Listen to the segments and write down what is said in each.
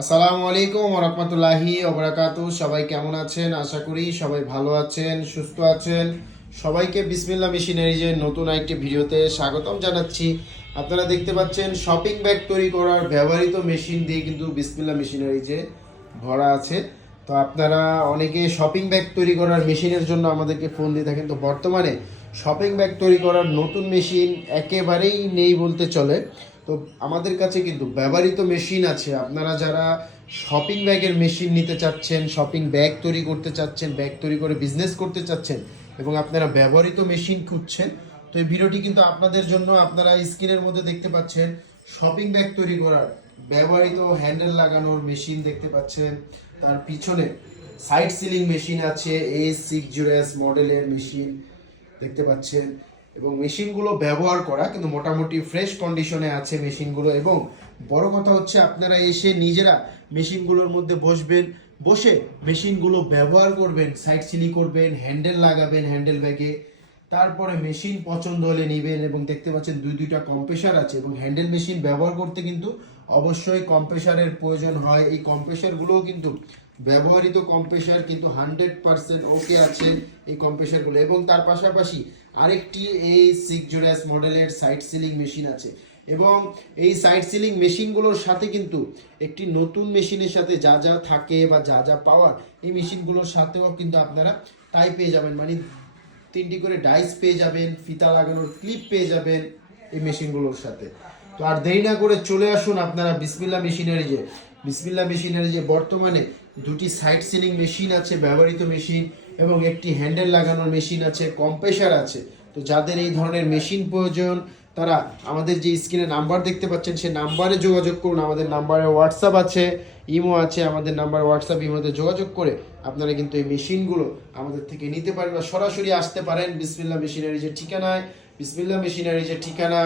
আসসালামু আলাইকুম ওয়া রাহমাতুল্লাহি ওয়া বারাকাতুহু। সবাই কেমন আছেন? আশা করি সবাই ভালো আছেন, সুস্থ আছেন। সবাইকে বিসমিল্লাহ মেশিনারিজের নতুন একটি ভিডিওতে স্বাগতম জানাচ্ছি। আপনারা দেখতে পাচ্ছেন শপিং ব্যাগ তৈরি করার ব্যবহৃত মেশিন দিয়ে কিন্তু বিসমিল্লাহ মেশিনারিজে ভরা আছে। তো আপনারা অনেকে শপিং ব্যাগ তৈরি করার মেশিনের জন্য আমাদেরকে ফোন দিয়ে থাকেন। তো বর্তমানে শপিং ব্যাগ তৈরি করার নতুন মেশিন একেবারেই নেই বলতে চলে। তো আমাদের কাছে কিন্তু ব্যবহৃত মেশিন আছে। আপনারা যারা শপিং ব্যাগের মেশিন নিতে চাচ্ছেন, শপিং ব্যাগ তৈরি করতে চাচ্ছেন, ব্যাগ তৈরি করে বিজনেস করতে চাচ্ছেন এবং আপনারা ব্যবহৃত মেশিন খুঁজছেন, তো এই ভিডিওটি কিন্তু আপনাদের জন্য। আপনারা স্ক্রিনের মধ্যে দেখতে পাচ্ছেন শপিং ব্যাগ তৈরি করার ব্যবহৃত হ্যান্ডেল লাগানোর মেশিন দেখতে পাচ্ছেন। তার পিছনে সাইড সিলিং মেশিন আছে, A60S মডেলের মেশিন দেখতে পাচ্ছেন। এবং মেশিনগুলো ব্যবহার করা কিন্তু মোটামুটি ফ্রেশ কন্ডিশনে আছে মেশিনগুলো। এবং বড় কথা হচ্ছে আপনারা এসে নিজেরা মেশিনগুলোর মধ্যে বসবেন, বসে মেশিনগুলো ব্যবহার করবেন, সাইড সিলি করবেন, হ্যান্ডেল লাগাবেন হ্যান্ডেল ব্যাগে। তারপরে মেশিন পছন্দ হলে নেবেন। এবং দেখতে পাচ্ছেন দুইটা কম্প্রেসার আছে। এবং হ্যান্ডেল মেশিন ব্যবহার করতে কিন্তু অবশ্যই কম্প্রেসারের প্রয়োজন হয়। এই কম্প্রেসারগুলোও কিন্তু ব্যবহৃত কম্প্রেসার, কিন্তু 100% ওকে আছে এই কম্প্রেসারগুলো। এবং তার পাশাপাশি আরেকটি A60S মডেলের সাইড সিলিং মেশিন আছে। এবং এই সাইড সিলিং মেশিনগুলোর সাথে কিন্তু একটি নতুন মেশিনের সাথে যা যা থাকে বা যা যা পাওয়ার, এই মেশিনগুলোর সাথেও কিন্তু আপনারা তাই পেয়ে যাবেন। মানে 3টি করে ডাইস পেয়ে যাবেন, ফিতা লাগানোর ক্লিপ পেয়ে যাবেন এই মেশিনগুলোর সাথে। তো আর দেরি না করে চলে আসুন আপনারা বিসমিল্লাহ মেশিনারিজে। বিসমিল্লাহ মেশিনারিজে বর্তমানে দুটি সাইড সিলিং মেশিন আছে, ব্যবহৃত মেশিন, এবং একটি হ্যান্ডেল লাগানোর মেশিন আছে, কম্প্রেসার আছে। তো যাদের এই ধরনের মেশিন প্রয়োজন তারা আমাদের যে স্ক্রিনে নাম্বার দেখতে পাচ্ছেন সেই নাম্বারে যোগাযোগ করুন। আমাদের নাম্বারে হোয়াটসঅ্যাপ আছে, ইমো আছে। আমাদের নাম্বার হোয়াটসঅ্যাপ ইমোতে যোগাযোগ করে আপনারা কিন্তু এই মেশিনগুলো আমাদের থেকে নিতে পারেন বা সরাসরি আসতে পারেন বিসমিল্লাহ মেশিনারিজের ঠিকানায়। বিসমিল্লাহ মেশিনারিজের ঠিকানা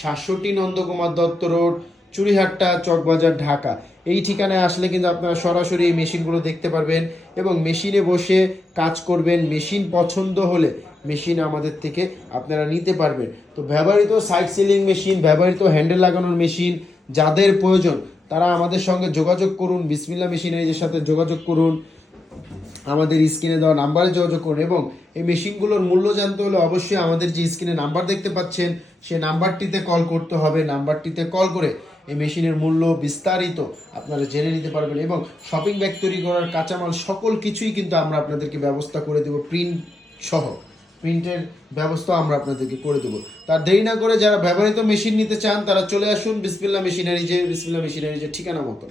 67 নন্দকুমার দত্ত রোড, চুড়িহাট্টা, চকবাজার, ঢাকা। এই ঠিকানায় আসলে কিন্তু আপনারা সরাসরি এই মেশিনগুলো দেখতে পারবেন এবং মেশিনে বসে কাজ করবেন। মেশিন পছন্দ হলে মেশিন আমাদের থেকে আপনারা নিতে পারবেন। তো ব্যবহৃত সাইড সিলিং মেশিন, ব্যবহৃত হ্যান্ডেল লাগানোর মেশিন যাদের প্রয়োজন তারা আমাদের সঙ্গে যোগাযোগ করুন, বিসমিল্লাহ মেশিনারিজের সাথে যোগাযোগ করুন, আমাদের স্ক্রিনে দেওয়া নাম্বারে যোগাযোগ করুন। এবং এই মেশিনগুলোর মূল্য জানতে হলে অবশ্যই আমাদের যে স্ক্রিনে নাম্বার দেখতে পাচ্ছেন সেই নাম্বারটিতে কল করতে হবে। নাম্বারটিতে কল করে এই মেশিনের মূল্য বিস্তারিত আপনারা জেনে নিতে পারবেন। এবং শপিং ব্যাগ তৈরি করার কাঁচামাল সকল কিছুই কিন্তু আমরা আপনাদেরকে ব্যবস্থা করে দেবো, প্রিন্ট সহ প্রিন্টের ব্যবস্থা আমরা আপনাদেরকে করে দেবো। তার দেরি না করে যারা ব্যবহৃত মেশিন নিতে চান তারা চলে আসুন বিসমিল্লাহ মেশিনারিজে। বিসমিল্লাহ মেশিনারিজের ঠিকানা মতন।